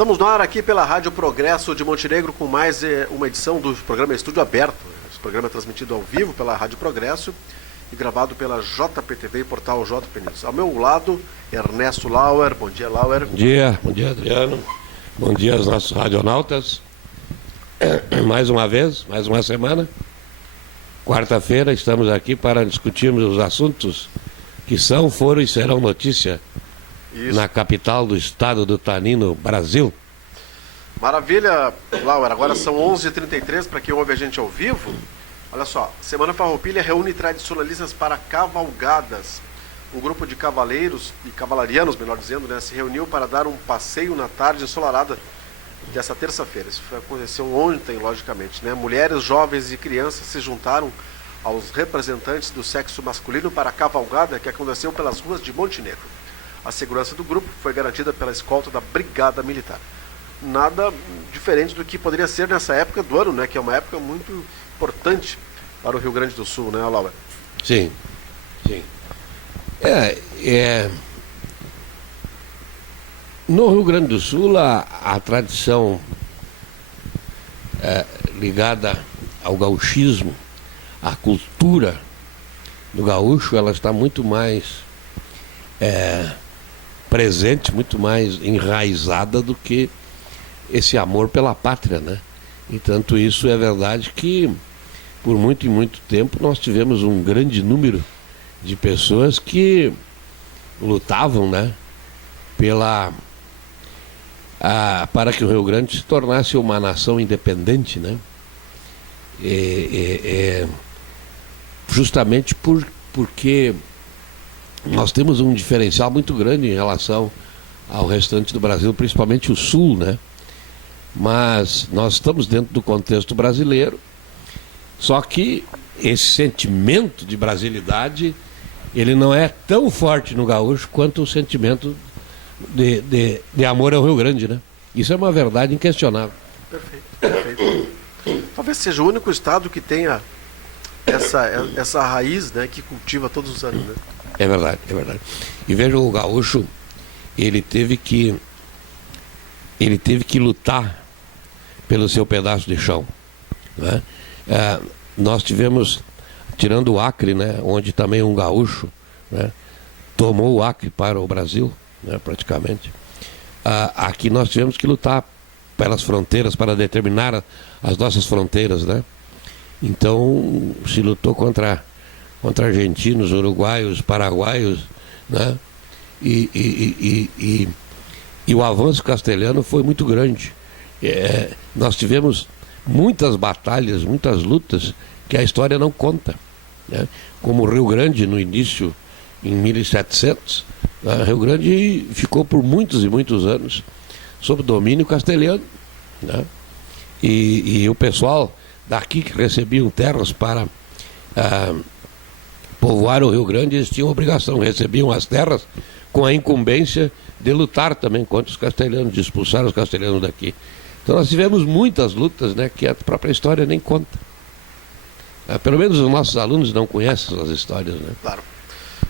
Estamos no ar aqui pela Rádio Progresso de Montenegro com mais uma edição do programa Estúdio Aberto. Esse programa é transmitido ao vivo pela Rádio Progresso e gravado pela JPTV e portal JP News. Ao meu lado, Ernesto Lauer. Bom dia, Lauer. Bom dia, Adriano. Bom dia aos nossos radionautas. Mais uma vez, mais uma semana. Quarta-feira estamos aqui para discutirmos os assuntos que são, foram e serão notícia. Isso. Na capital do estado do Tanino, Brasil. Maravilha, Lauer. Agora são 11h33 para quem ouve a gente ao vivo. Olha só, Semana Farroupilha reúne tradicionalistas para cavalgadas. Um grupo de cavaleiros e cavalarianos, melhor dizendo, né, se reuniu para dar um passeio na tarde ensolarada dessa terça-feira. Isso aconteceu ontem, logicamente, né? Mulheres, jovens e crianças se juntaram aos representantes do sexo masculino para a cavalgada que aconteceu pelas ruas de Montenegro. A segurança do grupo foi garantida pela escolta da Brigada Militar. Nada diferente do que poderia ser nessa época do ano, né? Que é uma época muito importante para o Rio Grande do Sul, né, Laura? Sim, sim. No Rio Grande do Sul, a tradição ligada ao gauchismo, à cultura do gaúcho, ela está muito mais presente, muito mais enraizada do que esse amor pela pátria, né? E tanto isso é verdade que por muito e muito tempo nós tivemos um grande número de pessoas que lutavam, né, para que o Rio Grande se tornasse uma nação independente, né? Justamente porque nós temos um diferencial muito grande em relação ao restante do Brasil, principalmente o Sul, né? Mas nós estamos dentro do contexto brasileiro, só que esse sentimento de brasilidade, ele não é tão forte no gaúcho quanto o sentimento de amor ao Rio Grande, né? Isso é uma verdade inquestionável. Perfeito, perfeito. Talvez seja o único estado que tenha essa raiz, né, que cultiva todos os anos, né? É verdade, é verdade. E veja, o gaúcho, ele teve que lutar pelo seu pedaço de chão, né? Nós tivemos, tirando o Acre, né, onde também um gaúcho, né, tomou o Acre para o Brasil, né, praticamente. Aqui nós tivemos que lutar pelas fronteiras, para determinar as nossas fronteiras, né? Então se lutou contra argentinos, uruguaios, paraguaios, né? E o avanço castelhano foi muito grande. Nós tivemos muitas batalhas, muitas lutas que a história não conta, né? Como o Rio Grande no início, em 1700, né? Rio Grande ficou por muitos e muitos anos sob domínio castelhano, né? E o pessoal daqui que recebiam terras para povoar o Rio Grande, eles tinham obrigação, recebiam as terras com a incumbência de lutar também contra os castelhanos, de expulsar os castelhanos daqui. Então nós tivemos muitas lutas, né, que a própria história nem conta. Pelo menos os nossos alunos não conhecem essas histórias, né? Claro.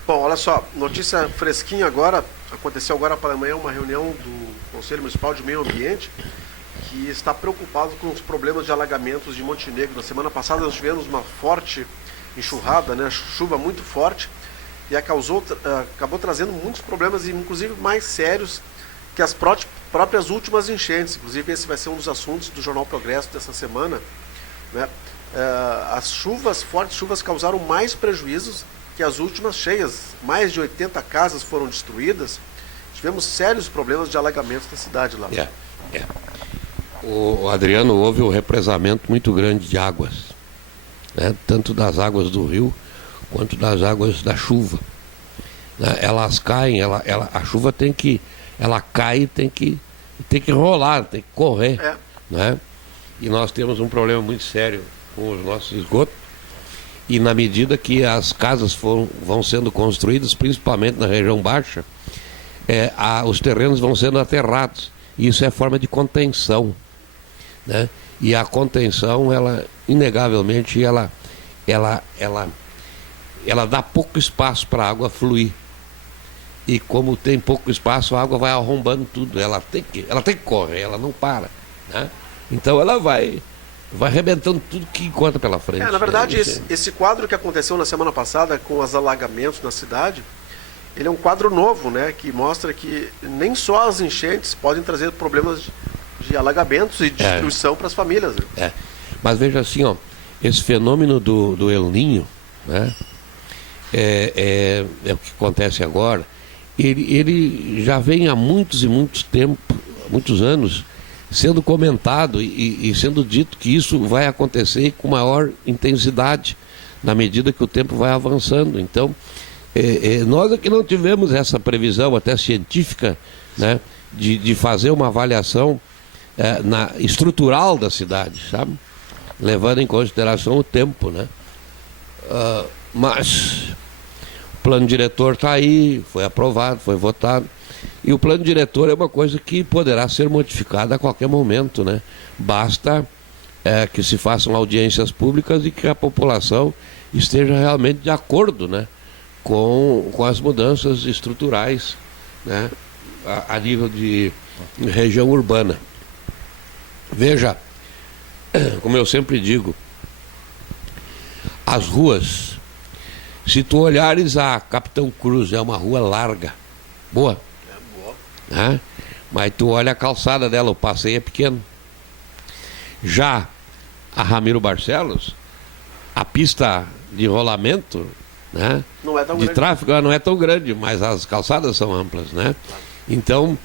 Bom, olha só, notícia fresquinha agora, aconteceu agora pela manhã uma reunião do Conselho Municipal de Meio Ambiente, que está preocupado com os problemas de alagamentos de Montenegro. Na semana passada nós tivemos uma forte enxurrada, né, chuva muito forte, e acabou trazendo muitos problemas, inclusive mais sérios que as próprias últimas enchentes. Inclusive esse vai ser um dos assuntos do Jornal Progresso dessa semana, né? As fortes chuvas causaram mais prejuízos que as últimas cheias. Mais de 80 casas foram destruídas. Tivemos sérios problemas de alagamentos na cidade lá. O Adriano, houve um represamento muito grande de águas, né? Tanto das águas do rio quanto das águas da chuva, né? Elas caem, a chuva ela cai e tem que rolar, tem que correr, né? E nós temos um problema muito sério com os nossos esgotos, e na medida que as casas vão sendo construídas, principalmente na região baixa, os terrenos vão sendo aterrados, e isso é forma de contenção, né? E a contenção, ela inegavelmente ela dá pouco espaço para a água fluir. e como tem pouco espaço, a água vai arrombando tudo. Ela tem que correr, ela não para, né? Então ela vai arrebentando tudo que encontra pela frente. Na verdade, esse quadro que aconteceu na semana passada com os alagamentos na cidade, ele é um quadro novo, né? Que mostra que nem só as enchentes podem trazer problemas de alagamentos e destruição para as famílias. Né? Mas veja assim, ó, esse fenômeno do El Niño, né? É o que acontece agora. Ele já vem há muitos anos, sendo comentado e sendo dito que isso vai acontecer com maior intensidade na medida que o tempo vai avançando. Então, nós aqui não tivemos essa previsão até científica, né, de fazer uma avaliação estrutural da cidade, sabe? Levando em consideração o tempo, né? Mas o plano diretor está aí, foi aprovado, foi votado. E o plano diretor é uma coisa que poderá ser modificada a qualquer momento, né? Basta que se façam audiências públicas e que a população esteja realmente de acordo, né? Com as mudanças estruturais, né? A nível de região urbana. Veja, como eu sempre digo, as ruas, se tu olhares a Capitão Cruz, é uma rua larga, boa. Né? Mas tu olha a calçada dela, o passeio é pequeno. Já a Ramiro Barcelos, a pista de rolamento, né, de tráfego, ela não é tão grande, mas as calçadas são amplas, né? Claro. Então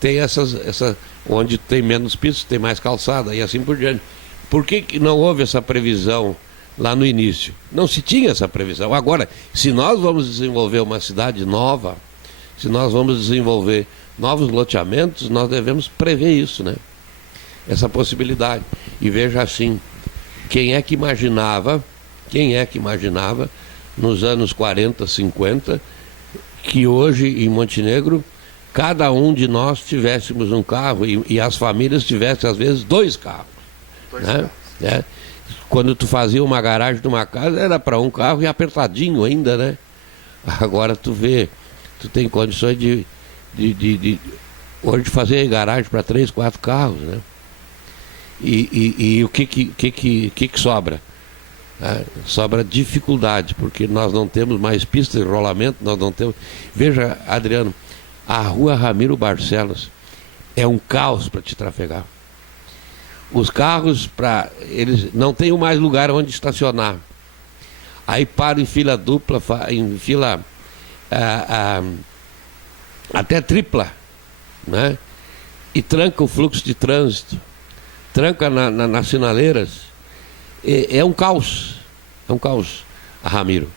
tem essa onde tem menos pistas, tem mais calçada e assim por diante. Por que não houve essa previsão lá no início? Não se tinha essa previsão. Agora, se nós vamos desenvolver uma cidade nova, se nós vamos desenvolver novos loteamentos, nós devemos prever isso, né? Essa possibilidade. E veja assim, quem é que imaginava nos anos 40, 50, que hoje em Montenegro, cada um de nós tivéssemos um carro e as famílias tivessem, às vezes, 2 carros. Né? Quando tu fazia uma garagem de uma casa, era para um carro e apertadinho ainda, né? Agora tu vê, tu tem condições de hoje fazer garagem para 3, 4 carros, né? E o que sobra? Sobra dificuldade, porque nós não temos mais pista de rolamento, nós não temos... Veja, Adriano, a rua Ramiro Barcelos é um caos para te trafegar. Os carros, eles não têm mais lugar onde estacionar. Aí param em fila dupla, em fila até tripla, né? E tranca o fluxo de trânsito, tranca nas sinaleiras. É um caos, a Ramiro.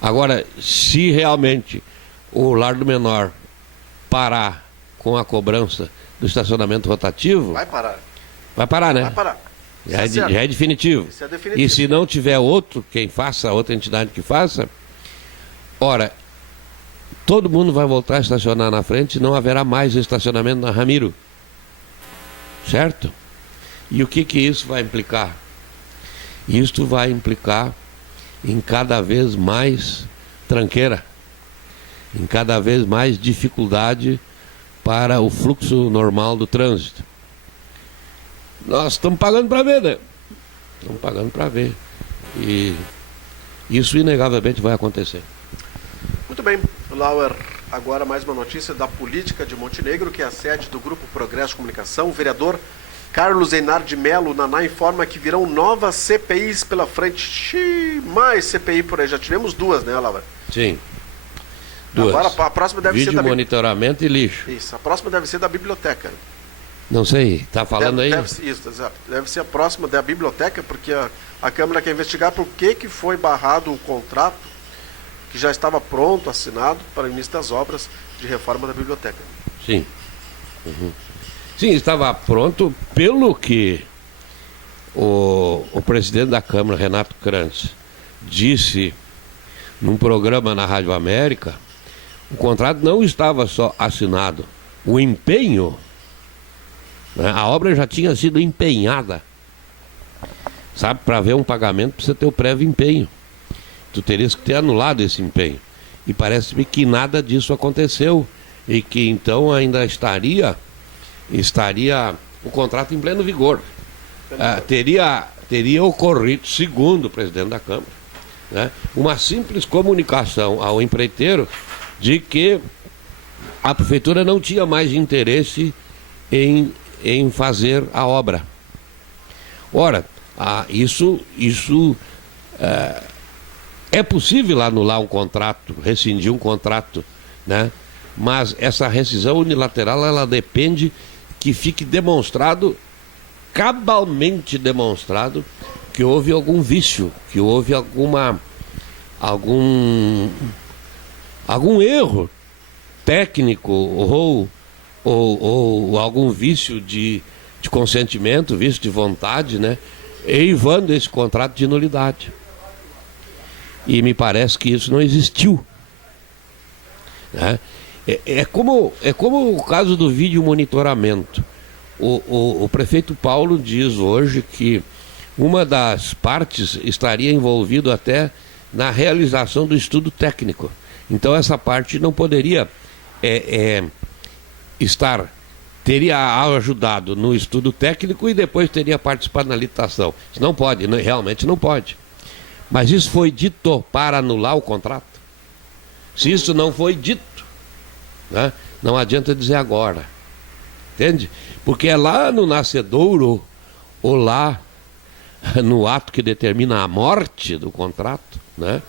Agora, se realmente o Lar do Menor parar com a cobrança do estacionamento rotativo... Vai parar, né? Vai parar. Já é definitivo. Isso é definitivo. E se não tiver outra entidade que faça, ora, todo mundo vai voltar a estacionar na frente e não haverá mais estacionamento na Ramiro. Certo? E o que isso vai implicar? Isto vai implicar em cada vez mais tranqueira, em cada vez mais dificuldade para o fluxo normal do trânsito. Nós estamos pagando para ver, né? Estamos pagando para ver. E isso inegavelmente vai acontecer. Muito bem, Lauer. Agora mais uma notícia da política de Montenegro, que é a sede do Grupo Progresso de Comunicação. O vereador Carlos Einar de Melo Naná informa que virão novas CPIs pela frente. Mais CPI por aí. Já tivemos 2, né, Lauer? Sim. 2. Agora a próxima deve ser da monitoramento e lixo. Isso, a próxima deve ser da biblioteca. Não sei, está falando aí? Isso, exato. Deve ser a próxima da biblioteca, porque a Câmara quer investigar por que foi barrado o contrato que já estava pronto, assinado, para o início das obras de reforma da biblioteca. Sim. Uhum. Sim, estava pronto, pelo que o presidente da Câmara, Renato Krantz, disse num programa na Rádio América. O contrato não estava só assinado, o empenho, né, a obra já tinha sido empenhada. Sabe, para haver um pagamento precisa ter o prévio empenho. Tu terias que ter anulado esse empenho. E parece-me que nada disso aconteceu e que então ainda estaria o contrato em pleno vigor. Teria ocorrido, segundo o presidente da Câmara, né, uma simples comunicação ao empreiteiro de que a prefeitura não tinha mais interesse em fazer a obra. Ora, isso é possível anular um contrato, rescindir um contrato, né? Mas essa rescisão unilateral, ela depende que fique demonstrado, cabalmente demonstrado, que houve algum vício, que houve algum erro técnico ou algum vício de consentimento, vício de vontade, né? Eivando esse contrato de nulidade. E me parece que isso não existiu, né? É como o caso do vídeo monitoramento. O prefeito Paulo diz hoje que uma das partes estaria envolvido até na realização do estudo técnico. Então essa parte não poderia teria ajudado no estudo técnico e depois teria participado na licitação. Isso não pode, realmente não pode. Mas isso foi dito para anular o contrato? Se isso não foi dito, né, não adianta dizer agora. Entende? Porque é lá no nascedouro, ou lá no ato que determina a morte do contrato, né,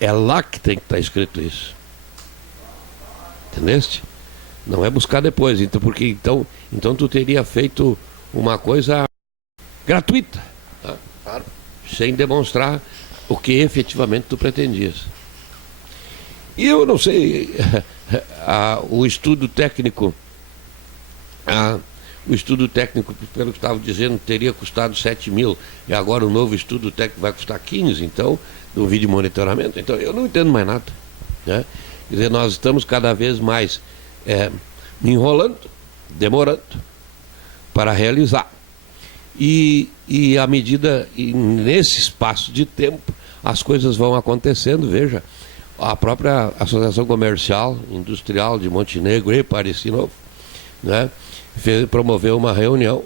é lá que tem que estar escrito isso. Entendeste? Não é buscar depois. Então, porque então tu teria feito uma coisa gratuita, tá? Claro. Sem demonstrar o que efetivamente tu pretendias. E eu não sei, o estudo técnico, pelo que estava dizendo, teria custado 7 mil, e agora o novo estudo técnico vai custar 15, então, do vídeo monitoramento. Então, eu não entendo mais nada, né? Quer dizer, nós estamos cada vez mais enrolando, demorando para realizar. E à medida, nesse espaço de tempo, as coisas vão acontecendo. Veja, a própria Associação Comercial Industrial de Montenegro e Parecis Novo, né, promoveu uma reunião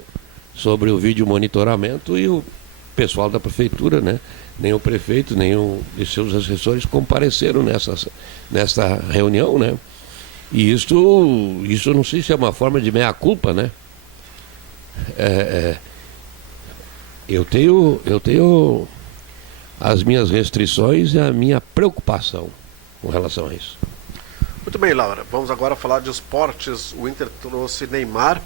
sobre o vídeo monitoramento e o pessoal da prefeitura, né, nem o prefeito, nem de seus assessores compareceram nessa reunião, né? E isso eu não sei se é uma forma de meia-culpa, né? Eu tenho as minhas restrições e a minha preocupação com relação a isso. Muito bem, Laura. Vamos agora falar de esportes. O Inter trouxe Neymar,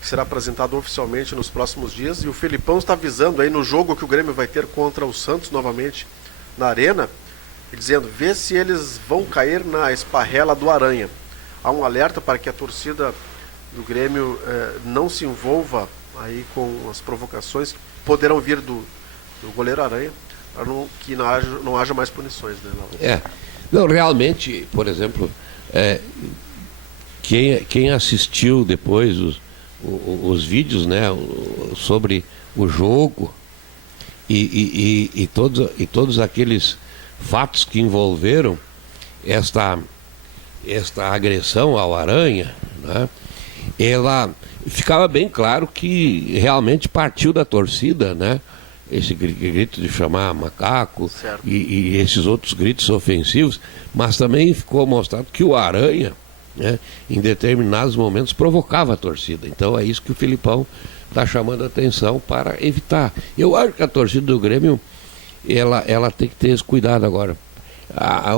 que será apresentado oficialmente nos próximos dias. E o Felipão está avisando aí no jogo que o Grêmio vai ter contra o Santos novamente na Arena, dizendo, vê se eles vão cair na esparrela do Aranha. Há um alerta para que a torcida do Grêmio não se envolva aí com as provocações que poderão vir do goleiro Aranha, para que não haja mais punições, né, Laura? Não, realmente, por exemplo, quem assistiu depois os vídeos, né, sobre o jogo e todos aqueles fatos que envolveram esta agressão ao Aranha, né, ela ficava bem claro que realmente partiu da torcida, né? Esse grito de chamar macaco e esses outros gritos ofensivos, mas também ficou mostrado que o Aranha, né, em determinados momentos provocava a torcida. Então é isso que o Felipão está chamando a atenção para evitar. Eu acho que a torcida do Grêmio ela tem que ter esse cuidado agora.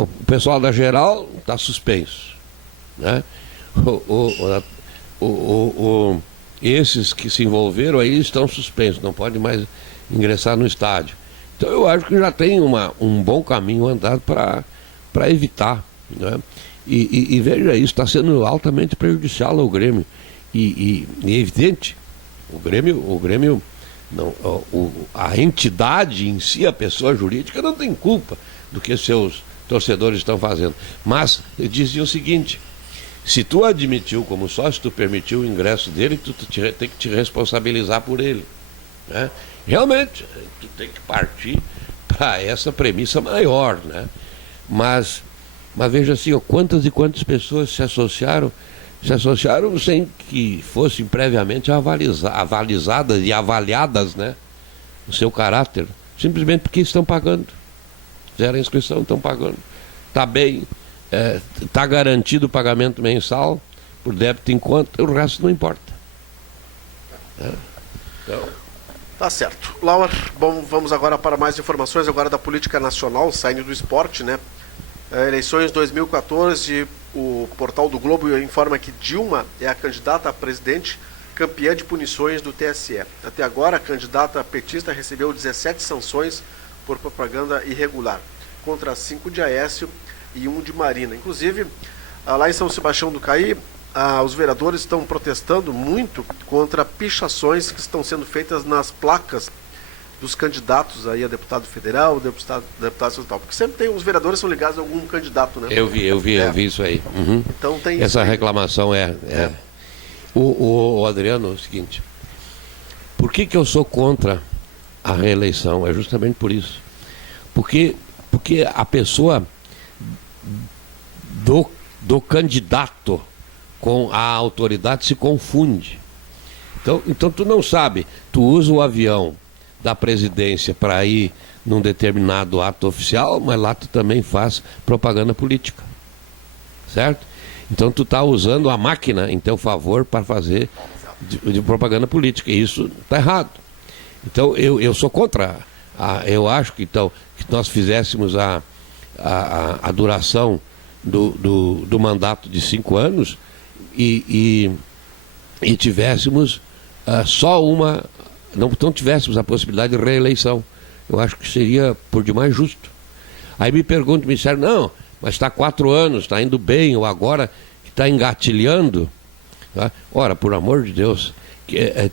O pessoal da geral está suspenso, né? Esses que se envolveram aí estão suspensos, não pode mais ingressar no estádio. Então eu acho que já tem um bom caminho andado para evitar, né? E veja, isso está sendo altamente prejudicial ao Grêmio. E é evidente, o Grêmio não, a entidade em si, a pessoa jurídica, não tem culpa do que seus torcedores estão fazendo. Mas dizia o seguinte: se tu admitiu como sócio, tu permitiu o ingresso dele, tu tem que te responsabilizar por ele, né? Realmente, tu tem que partir para essa premissa maior, né? Mas Mas veja assim, ó, quantas e quantas pessoas se associaram sem que fossem previamente avalizadas e avaliadas, né, o seu caráter, simplesmente porque estão pagando. Fizeram a inscrição, estão pagando. Está bem, está garantido o pagamento mensal por débito em conta, o resto não importa. Então... Tá certo. Laura, bom, vamos agora para mais informações agora da política nacional, saindo do esporte, né? Eleições 2014, o portal do Globo informa que Dilma é a candidata a presidente campeã de punições do TSE. Até agora, a candidata petista recebeu 17 sanções por propaganda irregular, contra 5 de Aécio e 1 de Marina. Inclusive, lá em São Sebastião do Caí, os vereadores estão protestando muito contra pichações que estão sendo feitas nas placas dos candidatos aí a deputado federal, deputado estadual, porque sempre tem os vereadores são ligados a algum candidato, né? Eu vi isso aí. Uhum. Então tem essa reclamação O Adriano, é o seguinte, por que eu sou contra a reeleição? É justamente por isso. Porque a pessoa do candidato com a autoridade se confunde. Então tu não sabe, tu usa o avião da presidência para ir num determinado ato oficial, mas lá tu também faz propaganda política, certo? Então tu está usando a máquina em teu favor para fazer de propaganda política, e isso está errado. Então eu sou contra, eu acho que nós fizéssemos a duração do mandato de 5 anos e tivéssemos só uma, não tivéssemos a possibilidade de reeleição. Eu acho que seria por demais justo. Aí me disseram, não, mas está 4 anos, está indo bem, ou agora que está engatilhando. Tá? Ora, por amor de Deus,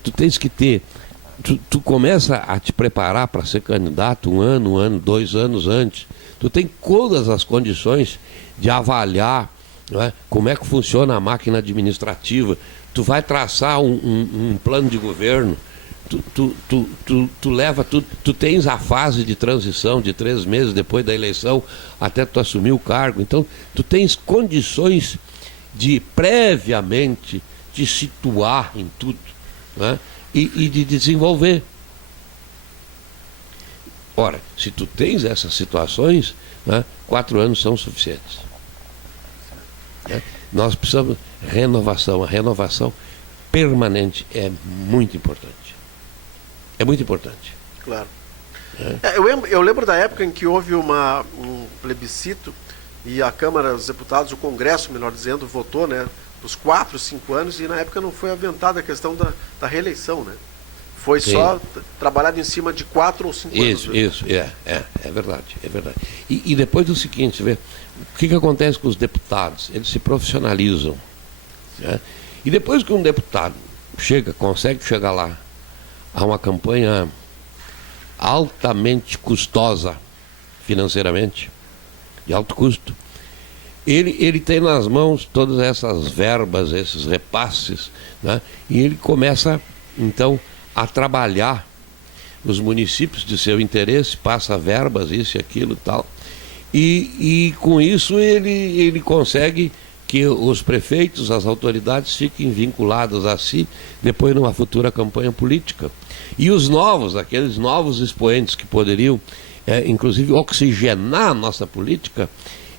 tu tens que ter, tu começa a te preparar para ser candidato 1 ano, 2 anos antes. Tu tem todas as condições de avaliar, não é, como é que funciona a máquina administrativa. Tu vai traçar um plano de governo, tu leva tudo, tu tens a fase de transição de 3 meses depois da eleição até tu assumir o cargo. Então tu tens condições de previamente te situar em tudo, né, e de desenvolver. Ora, se tu tens essas situações, né, 4 anos são suficientes. Né? Nós precisamos de renovação. A renovação permanente é muito importante. É muito importante. Claro. Eu lembro da época em que houve um plebiscito e a Câmara dos Deputados, o Congresso, melhor dizendo, votou, né, dos 4, 5 anos, e na época não foi aventada a questão da reeleição, né? Foi Sim. Só trabalhado em cima de 4 ou 5 anos. Isso, é verdade, é verdade. E depois do seguinte, você vê, o que acontece com os deputados? Eles se profissionalizam. Né? E depois que um deputado consegue chegar lá a uma campanha altamente custosa financeiramente, de alto custo, ele tem nas mãos todas essas verbas, esses repasses, né? E ele começa, então, a trabalhar os municípios de seu interesse, passa verbas, isso e aquilo e tal. E com isso ele consegue que os prefeitos, as autoridades fiquem vinculadas a si depois numa futura campanha política. E os aqueles novos expoentes que poderiam, inclusive, oxigenar a nossa política,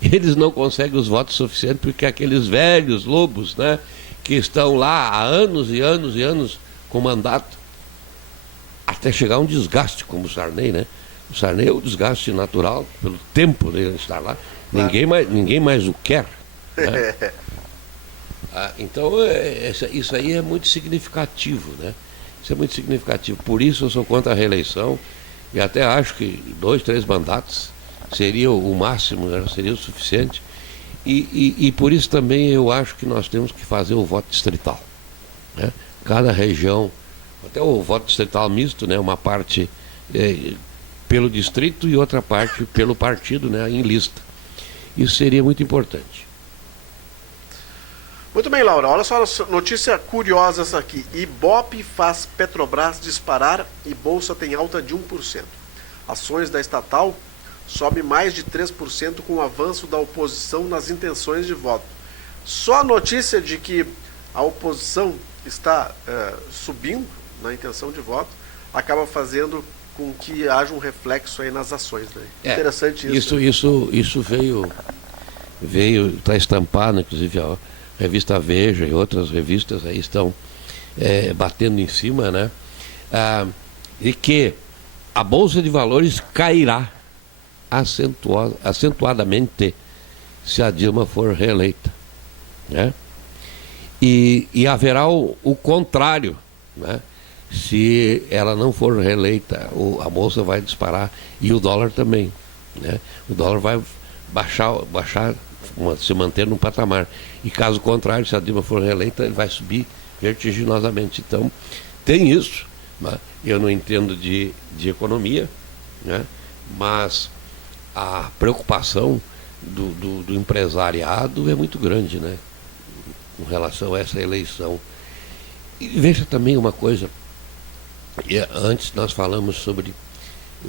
eles não conseguem os votos suficientes porque aqueles velhos lobos, né, que estão lá há anos e anos e anos com mandato, até chegar a um desgaste, como o Sarney, né? O Sarney é o desgaste natural pelo tempo dele estar lá. Ninguém mais o quer. Né? Então, isso aí é muito significativo, né? Isso é muito significativo. Por isso eu sou contra a reeleição e até acho que 2, 3 mandatos seria o máximo, né? Seria o suficiente. E por isso também eu acho que nós temos que fazer o voto distrital. Né? Cada região, até o voto distrital misto, né? Uma parte pelo distrito e outra parte pelo partido, né? Em lista. Isso seria muito importante. Muito bem, Laura. Olha só, notícia curiosa essa aqui. Ibope faz Petrobras disparar e Bolsa tem alta de 1%. Ações da estatal sobe mais de 3% com o avanço da oposição nas intenções de voto. Só a notícia de que a oposição está subindo na intenção de voto acaba fazendo com que haja um reflexo aí nas ações. Né? Interessante isso. Isso veio, está estampado, inclusive a revista Veja e outras revistas aí estão batendo em cima, né? E que a Bolsa de Valores cairá acentuadamente se a Dilma for reeleita, né? E haverá o contrário, né? Se ela não for reeleita, a Bolsa vai disparar e o dólar também, né? O dólar vai baixar, se manter no patamar. E caso contrário, se a Dilma for reeleita, ele vai subir vertiginosamente. Então, tem isso, né? Eu não entendo de economia, né? Mas a preocupação do empresariado é muito grande, né? Com relação a essa eleição. E veja também uma coisa, antes nós falamos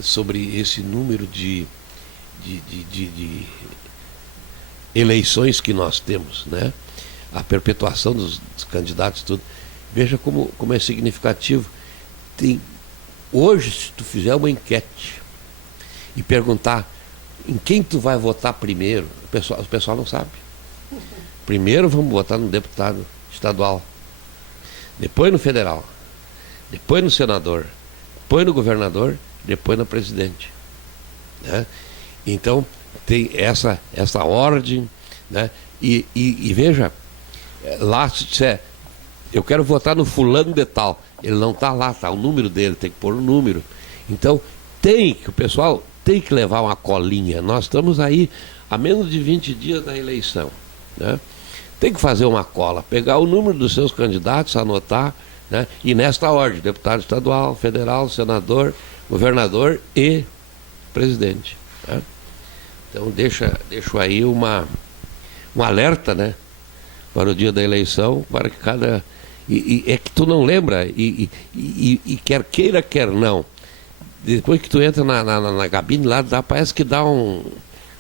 sobre esse número de eleições que nós temos, né? A perpetuação dos candidatos, tudo. Veja como é significativo. Hoje, se tu fizer uma enquete e perguntar em quem tu vai votar primeiro, o pessoal não sabe. Primeiro vamos votar no deputado estadual, depois no federal, depois no senador, depois no governador, depois no presidente, né? Então tem essa ordem, né? E veja, lá se disser, eu quero votar no fulano de tal, ele não está lá, está o número dele, tem que pôr o número. Então o pessoal tem que levar uma colinha. Nós estamos aí a menos de 20 dias da eleição, né? Tem que fazer uma cola, pegar o número dos seus candidatos, anotar, né? E nesta ordem, deputado estadual, federal, senador, governador e presidente, né? Então deixo aí um alerta, né, para o dia da eleição, para que é que tu não lembra, quer queira, quer não, depois que tu entra na cabine lá, parece que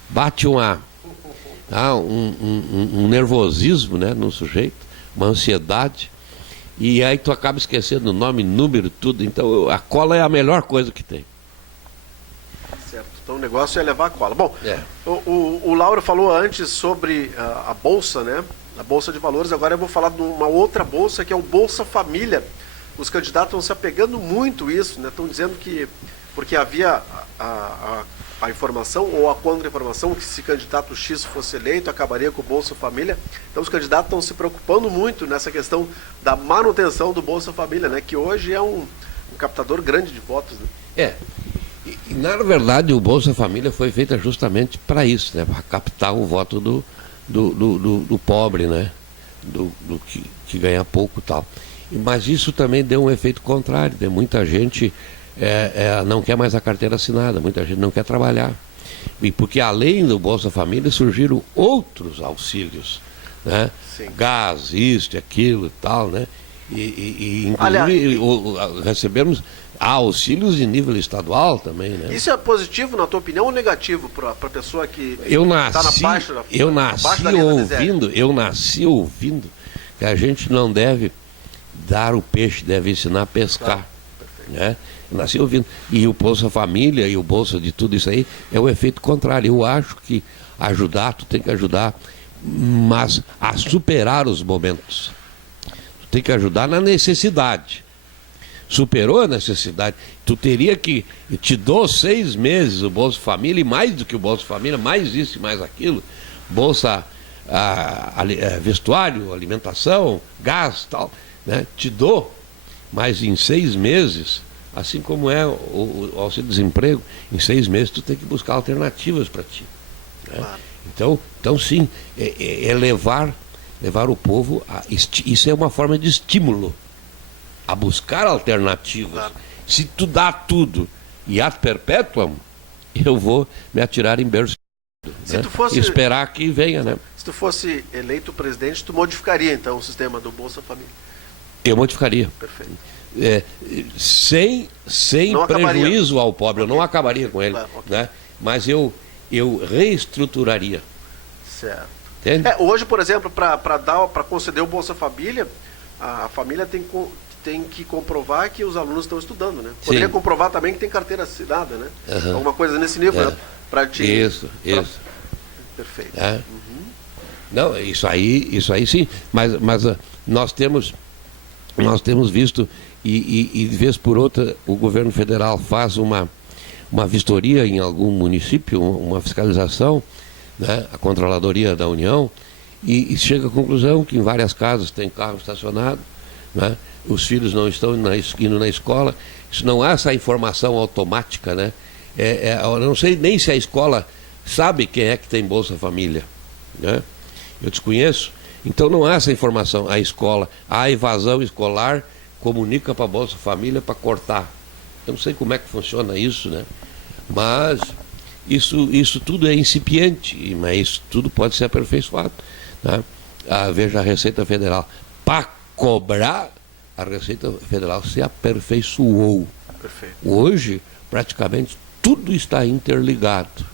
bate um nervosismo, né, no sujeito, uma ansiedade, e aí tu acaba esquecendo o nome, número, tudo. Então a cola é a melhor coisa que tem. Certo, então o negócio é levar a cola. Bom, o Lauro falou antes sobre a Bolsa, né, a Bolsa de Valores. Agora eu vou falar de uma outra Bolsa, que é o Bolsa Família. Os candidatos estão se apegando muito a isso, né? Estão dizendo que, porque havia a informação ou a contra-informação que se candidato X fosse eleito, acabaria com o Bolsa Família. Então os candidatos estão se preocupando muito nessa questão da manutenção do Bolsa Família, né? Que hoje é um captador grande de votos, né? E na verdade o Bolsa Família foi feito justamente para isso, né? Para captar o voto do pobre, né? Do que ganha pouco e tal. Mas isso também deu um efeito contrário, né? Muita gente não quer mais a carteira assinada, muita gente não quer trabalhar. E porque além do Bolsa Família surgiram outros auxílios, né? Gás, isto, aquilo e tal, né? E inclusive recebemos auxílios de nível estadual também, né? Isso é positivo, na tua opinião, ou negativo para a pessoa que está na baixa da Eu nasci ouvindo que a gente não deve dar o peixe, deve ensinar a pescar, né? Eu nasci ouvindo. E o Bolsa Família e o Bolsa de tudo isso aí é o efeito contrário. Eu acho que tu tem que ajudar, mas a superar os momentos. Tu tem que ajudar na necessidade. Superou a necessidade. Tu teria que, te dou 6 meses o Bolsa Família, e mais do que o Bolsa Família, mais isso e mais aquilo, Bolsa vestuário, alimentação, gás, tal, né? Te dou, mas em 6 meses, assim como é o auxílio-desemprego, em 6 meses tu tem que buscar alternativas para ti, né? Claro. Então sim, levar o povo isso é uma forma de estímulo a buscar alternativas. Claro. Se tu dá tudo e ad perpetuam, eu vou me atirar em berço, né? E esperar que venha, né? Se tu fosse eleito presidente, tu modificaria então o sistema do Bolsa Família? Eu modificaria. Perfeito. Sem prejuízo ao pobre, eu não acabaria com ele, claro, né? mas eu reestruturaria. Certo. Entende? Hoje, por exemplo, para conceder o Bolsa Família, a família tem que comprovar que os alunos estão estudando, né? Poderia Sim. comprovar também que tem carteira assinada, né? Uhum. Alguma coisa nesse nível, né? Isso. Perfeito. Não, isso aí sim, mas nós temos visto, e de vez por outra o governo federal faz uma vistoria em algum município, uma fiscalização, né, a Controladoria da União, e chega à conclusão que em várias casas tem carro estacionado, né, os filhos não estão indo na escola, isso não há essa informação automática, né? Eu não sei nem se a escola sabe quem é que tem Bolsa Família, né? Eu desconheço, então não há essa informação. A escola, a evasão escolar comunica para a Bolsa Família para cortar. Eu não sei como é que funciona isso, né? Mas isso tudo é incipiente, mas isso tudo pode ser aperfeiçoado, né? Veja a Receita Federal. Para cobrar, a Receita Federal se aperfeiçoou. Perfeito. Hoje, praticamente, tudo está interligado,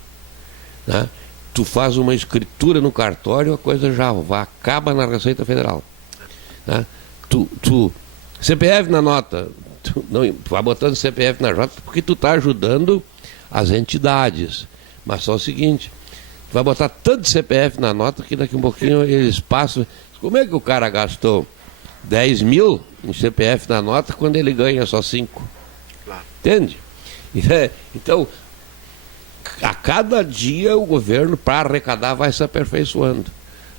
né? Tu faz uma escritura no cartório, a coisa já acaba na Receita Federal, né? CPF na nota, tu vai botando CPF na nota porque tu está ajudando as entidades, mas só o seguinte, tu vai botar tanto CPF na nota que daqui a um pouquinho eles passam. Como é que o cara gastou 10 mil em CPF na nota quando ele ganha só 5? Claro. Entende? Então, a cada dia o governo, para arrecadar, vai se aperfeiçoando.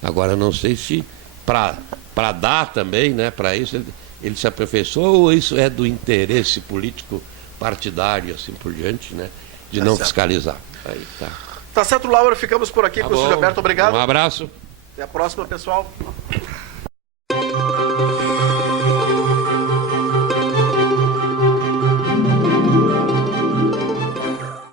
Agora, não sei se para dar também, né, para isso, ele se aperfeiçoou, ou isso é do interesse político partidário, assim por diante, né, de não fiscalizar. Aí tá. Tá certo, Laura, ficamos por aqui com o estúdio aberto. Obrigado. Um abraço. Até a próxima, pessoal.